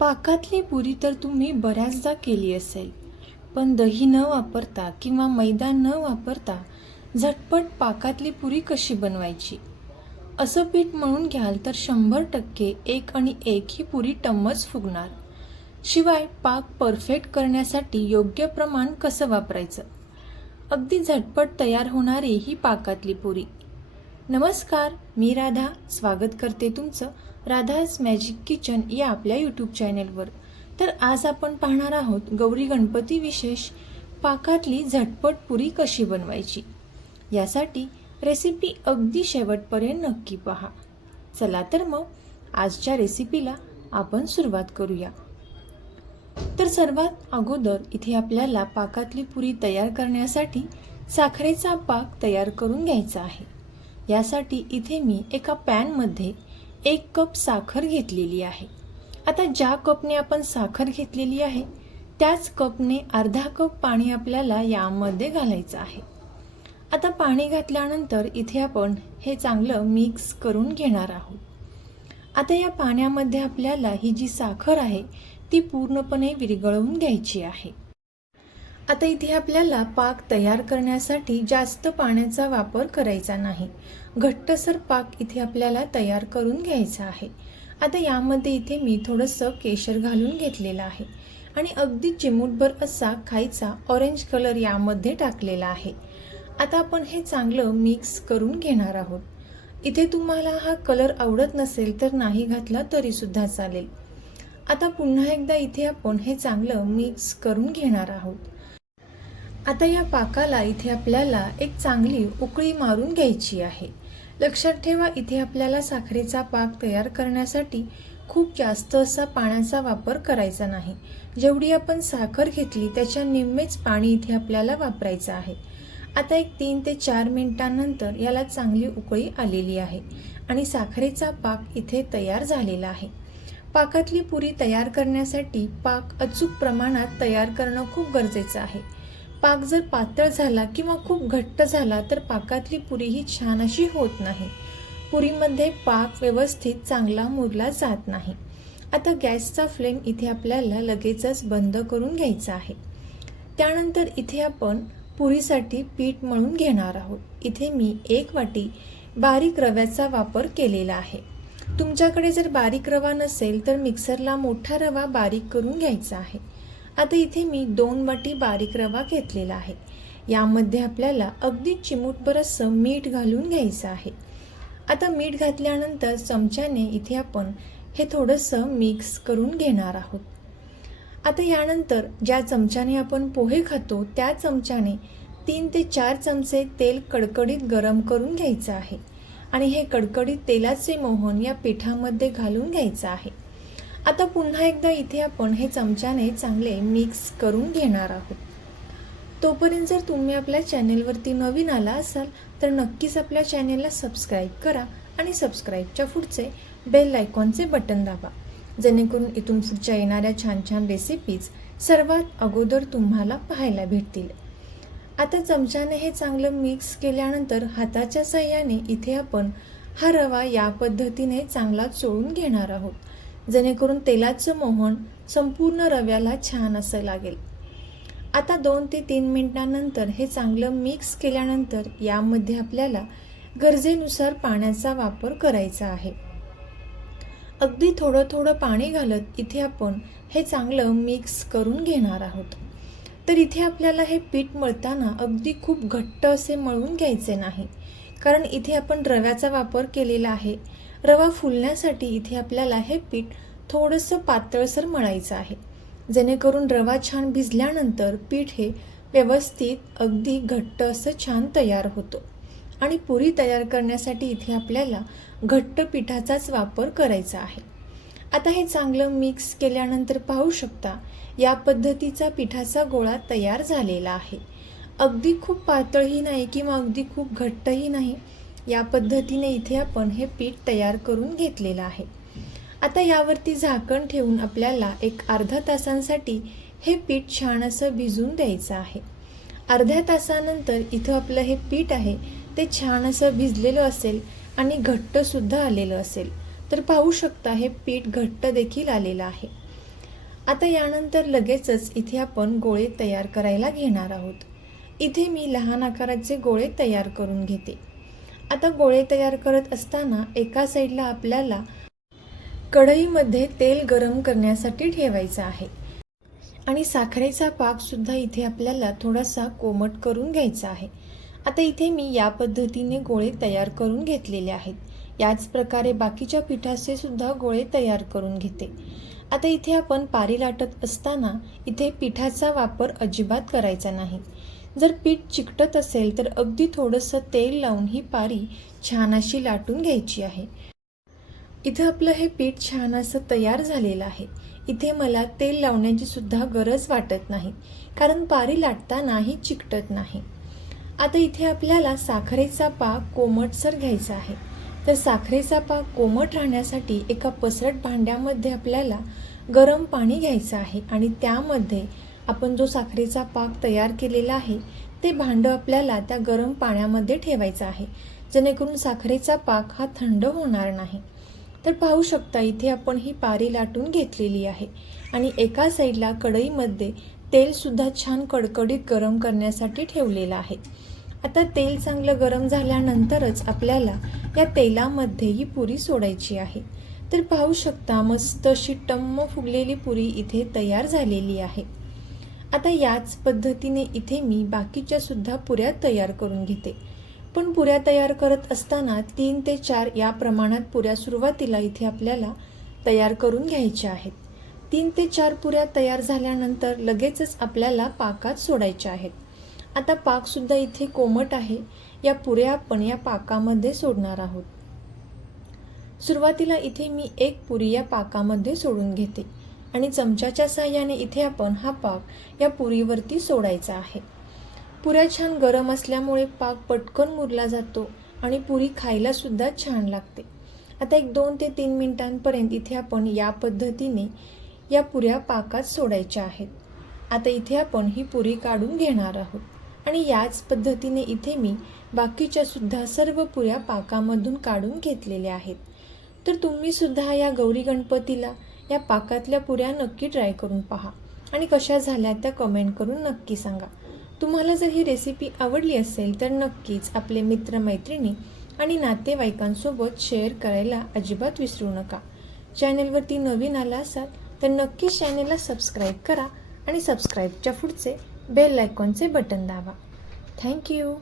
पाकातली पुरी तर तुम्ही बऱ्याचदा केली असेल, पण दही न वापरता किंवा मैदा न वापरता झटपट पाकातली पुरी कशी बनवायची? असं पीठ मळून घ्याल तर 100% एक आणि एक ही पुरी टम्मच फुगणार. शिवाय पाक परफेक्ट करण्यासाठी योग्य प्रमाण कसं वापरायचं? अगदी झटपट तयार होणारी ही पाकातली पुरी. नमस्कार, मी राधा स्वागत करते तुमचं राधाज मॅजिक किचन या आपल्या यूट्यूब चॅनेलवर. तर आज आपण पाहणार आहोत गौरी गणपती विशेष पाकातली झटपट पुरी कशी बनवायची. यासाठी रेसिपी अगदी शेवटपर्यंत नक्की पहा. चला तर मग आजच्या रेसिपीला आपण सुरुवात करूया. तर सर्वात अगोदर इथे आपल्याला पाकातली पुरी तयार करण्यासाठी साखरेचा पाक तयार करून घ्यायचा आहे. यासाठी इथे मी एका पॅनमध्ये 1 कप साखर घेतलेली आहे. आता ज्या कपने आपण साखर घेतलेली आहे त्याच कपने अर्धा कप पाणी आपल्याला यामध्ये घालायचं आहे. आता पाणी घातल्यानंतर इथे आपण हे चांगलं मिक्स करून घेणार आहोत. आता या पाण्यामध्ये आपल्याला ही जी साखर आहे ती पूर्णपणे विरघळवून घ्यायची आहे. आता इथे आपल्याला पाक तयार करण्यासाठी जास्त पाण्याचा वापर करायचा नाही. घट्टसर पाक इथे आपल्याला तयार करून घ्यायचा आहे. आता यामध्ये इथे मी थोडंसं केशर घालून घेतलेलं आहे आणि अगदी चिमूटभर असा खायचा ऑरेंज कलर यामध्ये टाकलेला आहे. आता आपण हे चांगलं मिक्स करून घेणार आहोत. इथे तुम्हाला हा कलर आवडत नसेल तर नाही घातला तरी सुद्धा चालेल. आता पुन्हा एकदा इथे आपण हे चांगलं मिक्स करून घेणार आहोत. आता या पाकाला इथे आपल्याला एक चांगली उकळी मारून घ्यायची आहे. लक्षात ठेवा, इथे आपल्याला साखरेचा पाक तयार करण्यासाठी खूप जास्त असा पाण्याचा वापर करायचा नाही. जेवढी आपण साखर घेतली त्याच्या निम्मेच पाणी इथे आपल्याला वापरायचं आहे. आता एक 3 ते 4 मिनिटांनंतर याला चांगली उकळी आलेली आहे आणि साखरेचा पाक इथे तयार झालेला आहे. पाकातली पुरी तयार करण्यासाठी पाक अचूक प्रमाणात तयार करणं खूप गरजेचं आहे. पाक जर पातळ झाला किंवा खूप घट्ट झाला तर पाकातली पुरी ही छान अशी होत नाही. पुरीमध्ये पाक व्यवस्थित चांगला मुरला जात नाही. आता गॅसचा फ्लेम इथे आपल्याला लगेचच बंद करून घ्यायचा आहे. त्यानंतर इथे आपण पुरीसाठी पीठ मळून घेणार आहोत. इथे मी 1 वाटी बारीक रव्याचा वापर केलेला आहे. तुमच्याकडे जर बारीक रवा नसेल तर मिक्सरला मोठा रवा बारीक करून घ्यायचा आहे. आता इथे मी 2 वाटी बारीक रवा घेतलेला आहे. यामध्ये आपल्याला अगदी चिमूटभर असं मीठ घालून घ्यायचं आहे. आता मीठ घातल्यानंतर चमच्याने इथे आपण हे थोडंसं मिक्स करून घेणार आहोत. आता यानंतर ज्या चमच्याने आपण पोहे खातो त्या चमच्याने 3 ते 4 चमचे तेल कडकडीत गरम करून घ्यायचं आहे आणि हे कडकडीत तेलाचे मोहन या पिठामध्ये घालून घ्यायचं आहे. आता पुन्हा एकदा इथे आपण हे चमच्याने चांगले मिक्स करून घेणार आहोत. तोपर्यंत जर तुम्ही आपल्या चॅनेलवरती नवीन आला असाल तर नक्कीच आपल्या चॅनेलला सबस्क्राईब करा आणि सबस्क्राईबच्या पुढचे बेल आयकॉनचे बटन दाबा, जेणेकरून इथून पुढच्या येणाऱ्या छान छान रेसिपीज सर्वात अगोदर तुम्हाला पाहायला भेटतील. आता चमच्याने हे चांगलं मिक्स केल्यानंतर हाताच्या साहाय्याने इथे आपण हा रवा या पद्धतीने चांगला चोळून घेणार आहोत, जेणेकरून तेलाचं मोहन संपूर्ण रव्याला छान असं लागेल. आता 2 ते 3 मिनिटांनंतर हे चांगलं मिक्स केल्यानंतर यामध्ये आपल्याला गरजेनुसार पाण्याचा वापर करायचा आहे. अगदी थोडं थोडं पाणी घालत इथे आपण हे चांगलं मिक्स करून घेणार आहोत. तर इथे आपल्याला हे पीठ मळताना अगदी खूप घट्ट असे मळून घ्यायचे नाही, कारण इथे आपण रव्याचा वापर केलेला आहे. रवा फुलण्यासाठी इथे आपल्याला हे पीठ थोडंसं पातळसर मळायचं आहे, जेणेकरून रवा छान भिजल्यानंतर पीठ हे व्यवस्थित अगदी घट्ट असं छान तयार होतं. आणि पुरी तयार करण्यासाठी इथे आपल्याला घट्ट पिठाचाच वापर करायचा आहे. आता हे चांगलं मिक्स केल्यानंतर पाहू शकता या पद्धतीचा पिठाचा गोळा तयार झालेला आहे. अगदी खूप पातळही नाही किंवा अगदी खूप घट्टही नाही. या पद्धतीने इथे आपण हे पीठ तयार करून घेतलेलं आहे. आता यावरती झाकण ठेवून आपल्याला एक अर्ध्या तासांसाठी हे पीठ छान असं भिजून द्यायचं आहे. अर्ध्या तासानंतर इथं आपलं हे पीठ आहे ते छान असं भिजलेलं असेल आणि घट्ट सुद्धा आलेलं असेल. तर पाहू शकता हे पीठ घट्ट देखील आलेलं आहे. आता यानंतर लगेचच इथे आपण गोळे तयार करायला घेणार आहोत. इथे मी लहान आकाराचे गोळे तयार करून घेते. आता गोळे तयार करत असताना एका साईडला आपल्याला कढईमध्ये तेल गरम करण्यासाठी ठेवायचं आहे आणि साखरेचा पाकसुद्धा इथे आपल्याला थोडासा कोमट करून घ्यायचा आहे. आता इथे मी या पद्धतीने गोळे तयार करून घेतलेले आहेत. याच प्रकारे बाकीच्या पिठाचे सुद्धा गोळे तयार करून घेते. आता इथे आपण पारी लाटत असताना इथे पिठाचा वापर अजिबात करायचा नाही. जर पीठ चिकटत असेल तर अगदी थोडंसं तेल लावून ही पारी छान अशी लाटून घ्यायची आहे. इथं आपलं हे पीठ छान असं तयार झालेलं आहे. इथे मला तेल लावण्याची सुद्धा गरज वाटत नाही, कारण पारी लाटतानाही चिकटत नाही. आता इथे आपल्याला साखरेचा पाक कोमटसर घ्यायचा आहे. तर साखरेचा पाक कोमट राहण्यासाठी एका पसरट भांड्यामध्ये आपल्याला गरम पाणी घ्यायचं आहे आणि त्यामध्ये आपण जो साखरेचा पाक तयार केलेला आहे ते भांडं आपल्याला त्या गरम पाण्यामध्ये ठेवायचं आहे, जेणेकरून साखरेचा पाक हा थंड होणार नाही. तर पाहू शकता इथे आपण ही पारी लाटून घेतलेली आहे आणि एका साईडला कढईमध्ये तेलसुद्धा छान कडकडीत गरम करण्यासाठी ठेवलेलं आहे. आता तेल चांगलं गरम झाल्यानंतरच आपल्याला या तेलामध्ये ही पुरी सोडायची आहे. तर पाहू शकता मस्त अशी टम्म फुगलेली पुरी इथे तयार झालेली आहे. आता याच पद्धतीने इथे मी बाकीच्या सुद्धा पुऱ्या तयार करून घेते. पण पुऱ्या तयार करत असताना 3 ते 4 या प्रमाणात पुऱ्या सुरुवातीला इथे आपल्याला तयार करून घ्यायच्या आहेत. 3 ते 4 पुऱ्या तयार झाल्यानंतर लगेचच आपल्याला पाकात सोडायच्या आहेत. आता पाकसुद्धा इथे कोमट आहे. या पुऱ्या आपण या पाकामध्ये सोडणार आहोत. सुरुवातीला इथे मी एक पुरी या पाकामध्ये सोडून घेते आणि चमच्याच्या साहाय्याने इथे आपण हा पाक या पुरीवरती सोडायचा आहे. पुऱ्या छान गरम असल्यामुळे पाक पटकन मुरला जातो आणि पुरी खायला सुद्धा छान लागते. आता एक 2 ते 3 मिनिटांपर्यंत इथे आपण या पद्धतीने या पुऱ्या पाकात सोडायच्या आहेत. आता इथे आपण ही पुरी काढून घेणार आहोत आणि याच पद्धतीने इथे मी बाकीच्या सुद्धा सर्व पुऱ्या पाकामधून काढून घेतलेल्या आहेत. तर तुम्ही सुद्धा या गौरी गणपतीला या पाकातल्या पुऱ्या नक्की ट्राय करून पहा आणि कशा झाल्या त्या कमेंट करून नक्की सांगा. तुम्हाला जर ही रेसिपी आवडली असेल तर नक्कीच आपले मित्रमैत्रिणी आणि नातेवाईकांसोबत शेअर करायला अजिबात विसरू नका. चॅनलवरती नवीन आला असाल तर नक्कीच चॅनलला सबस्क्राईब करा आणि सबस्क्राईबच्या पुढचे बेल आयकॉनचे बटन दाबा. थँक्यू.